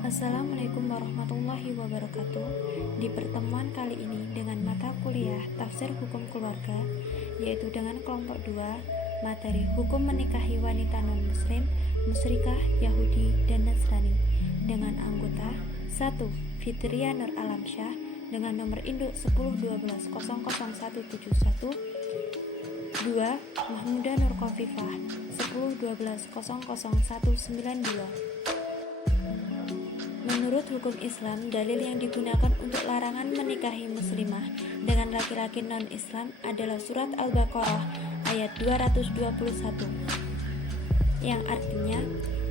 Assalamualaikum warahmatullahi wabarakatuh. Di pertemuan kali ini dengan mata kuliah Tafsir Hukum Keluarga, yaitu dengan kelompok 2, materi Hukum Menikahi Wanita Non-Muslim, Musyrikah, Yahudi, dan Nasrani, dengan anggota 1. Fitria Nur Alamsyah dengan nomor induk 1012000171, 2. Mahmuda Nur Khofifah 1012000192. Menurut hukum Islam, dalil yang digunakan untuk larangan menikahi muslimah dengan laki-laki non-Islam adalah surat Al-Baqarah ayat 221, yang artinya,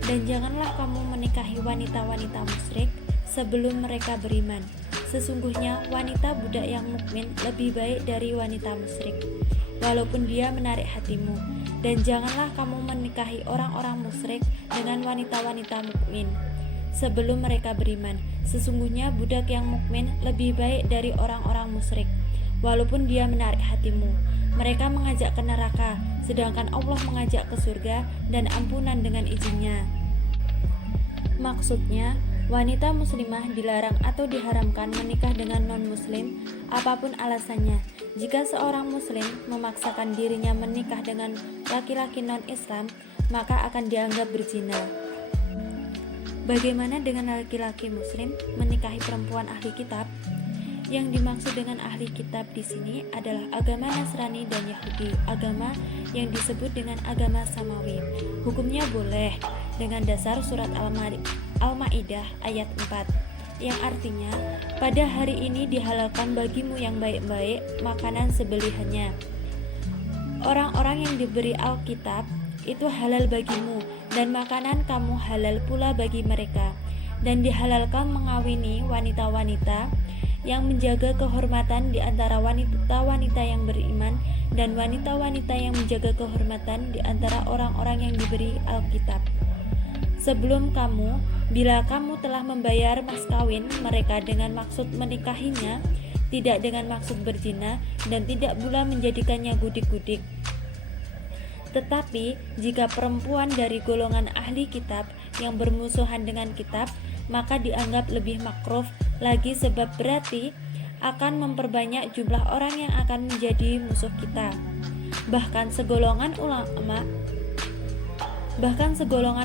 "Dan janganlah kamu menikahi wanita-wanita musyrik sebelum mereka beriman. Sesungguhnya wanita budak yang mukmin lebih baik dari wanita musyrik, walaupun dia menarik hatimu. Dan janganlah kamu menikahi orang-orang musyrik dengan wanita-wanita mukmin sebelum mereka beriman. Sesungguhnya budak yang mukmin lebih baik dari orang-orang musyrik, walaupun dia menarik hatimu. Mereka mengajak ke neraka, sedangkan Allah mengajak ke surga dan ampunan dengan izinnya." Maksudnya, wanita muslimah dilarang atau diharamkan menikah dengan non-muslim apapun alasannya. Jika seorang muslim memaksakan dirinya menikah dengan laki-laki non-Islam, maka akan dianggap berzina. Bagaimana dengan laki-laki muslim menikahi perempuan ahli kitab? Yang dimaksud dengan ahli kitab di sini adalah agama Nasrani dan Yahudi, agama yang disebut dengan agama Samawi. Hukumnya boleh dengan dasar surat Al-Maidah ayat 4, yang artinya, "Pada hari ini dihalalkan bagimu yang baik-baik makanan sebelihannya." Orang-orang yang diberi Alkitab itu halal bagimu, dan makanan kamu halal pula bagi mereka, dan dihalalkan mengawini wanita-wanita yang menjaga kehormatan di antara wanita-wanita yang beriman dan wanita-wanita yang menjaga kehormatan di antara orang-orang yang diberi Alkitab sebelum kamu, bila kamu telah membayar mas kawin mereka dengan maksud menikahinya, tidak dengan maksud berzina, dan tidak pula menjadikannya gudik-gudik. Tetapi jika perempuan dari golongan ahli kitab yang bermusuhan dengan kitab, maka dianggap lebih makruh lagi, sebab berarti akan memperbanyak jumlah orang yang akan menjadi musuh kita. Bahkan segolongan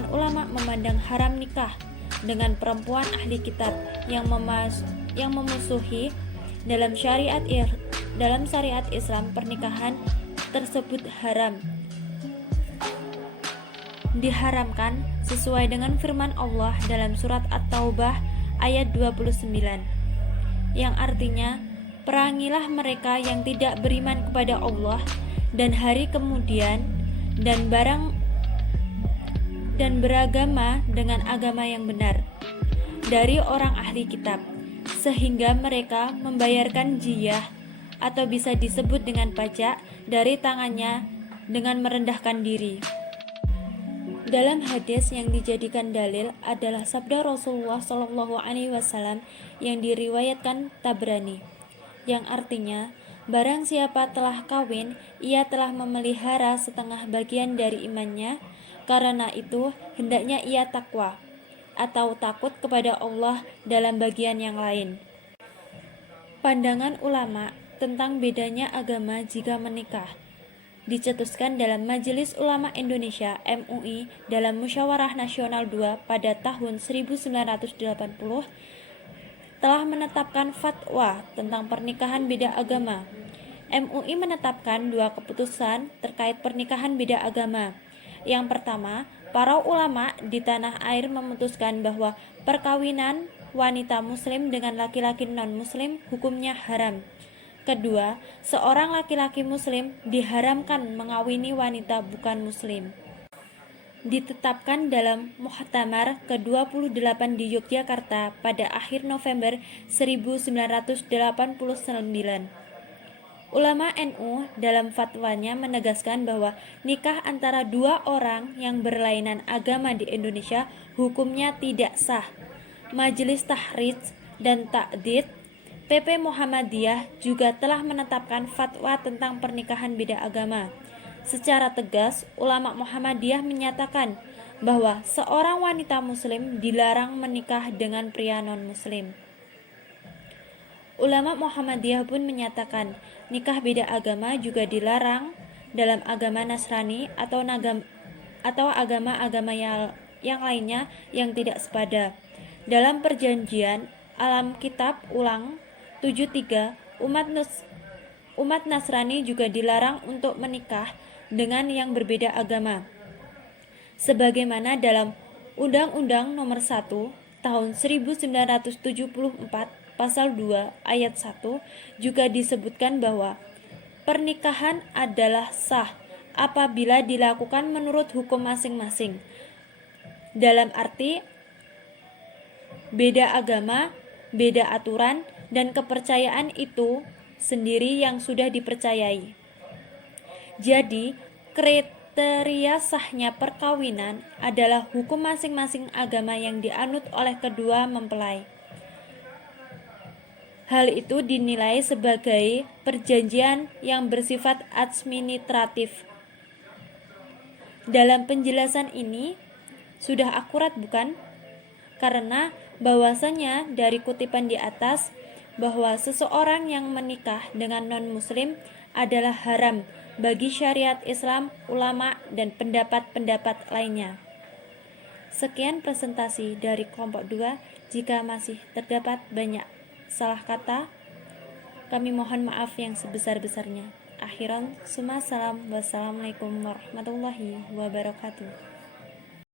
ulama memandang haram nikah dengan perempuan ahli kitab yang memusuhi dalam syariat Islam. Pernikahan tersebut diharamkan sesuai dengan firman Allah dalam surat At-Taubah ayat 29, yang artinya, "Perangilah mereka yang tidak beriman kepada Allah dan hari kemudian dan beragama dengan agama yang benar dari orang ahli kitab, sehingga mereka membayarkan jizyah atau bisa disebut dengan pajak dari tangannya dengan merendahkan diri." Dalam hadis yang dijadikan dalil adalah sabda Rasulullah SAW yang diriwayatkan Tabrani, yang artinya, "Barang siapa telah kawin, ia telah memelihara setengah bagian dari imannya. Karena itu, hendaknya ia takwa atau takut kepada Allah dalam bagian yang lain." Pandangan ulama tentang bedanya agama jika menikah dicetuskan dalam Majelis Ulama Indonesia (MUI) dalam Musyawarah Nasional II pada tahun 1980 telah menetapkan fatwa tentang pernikahan beda agama. MUI menetapkan 2 keputusan terkait pernikahan beda agama. Yang pertama, para ulama di tanah air memutuskan bahwa perkawinan wanita muslim dengan laki-laki non-muslim hukumnya haram. Kedua, seorang laki-laki muslim diharamkan mengawini wanita bukan muslim. Ditetapkan dalam Muhtamar ke-28 di Yogyakarta pada akhir November 1989. Ulama NU dalam fatwanya menegaskan bahwa nikah antara 2 orang yang berlainan agama di Indonesia hukumnya tidak sah. Majelis Tahrij dan Ta'did PP Muhammadiyah juga telah menetapkan fatwa tentang pernikahan beda agama. Secara tegas, ulama Muhammadiyah menyatakan bahwa seorang wanita muslim dilarang menikah dengan pria non-muslim. Ulama Muhammadiyah pun menyatakan nikah beda agama juga dilarang dalam agama Nasrani atau agama-agama yang lainnya yang tidak sepada. Dalam perjanjian Alam Kitab Ulang 73, umat Nasrani juga dilarang untuk menikah dengan yang berbeda agama. Sebagaimana dalam Undang-Undang Nomor 1 Tahun 1974 Pasal 2 Ayat 1 juga disebutkan bahwa pernikahan adalah sah apabila dilakukan menurut hukum masing-masing. Dalam arti beda agama, beda aturan, dan kepercayaan itu sendiri yang sudah dipercayai. Jadi, kriteria sahnya perkawinan adalah hukum masing-masing agama yang dianut oleh kedua mempelai. Hal itu dinilai sebagai perjanjian yang bersifat administratif. Dalam penjelasan ini sudah akurat bukan? Karena bahwasanya dari kutipan di atas bahwa seseorang yang menikah dengan non-muslim adalah haram bagi syariat Islam, ulama, dan pendapat-pendapat lainnya. Sekian presentasi dari kelompok 2. Jika masih terdapat banyak salah kata, kami mohon maaf yang sebesar-besarnya. Akhiran, summa salam, wassalamualaikum warahmatullahi wabarakatuh.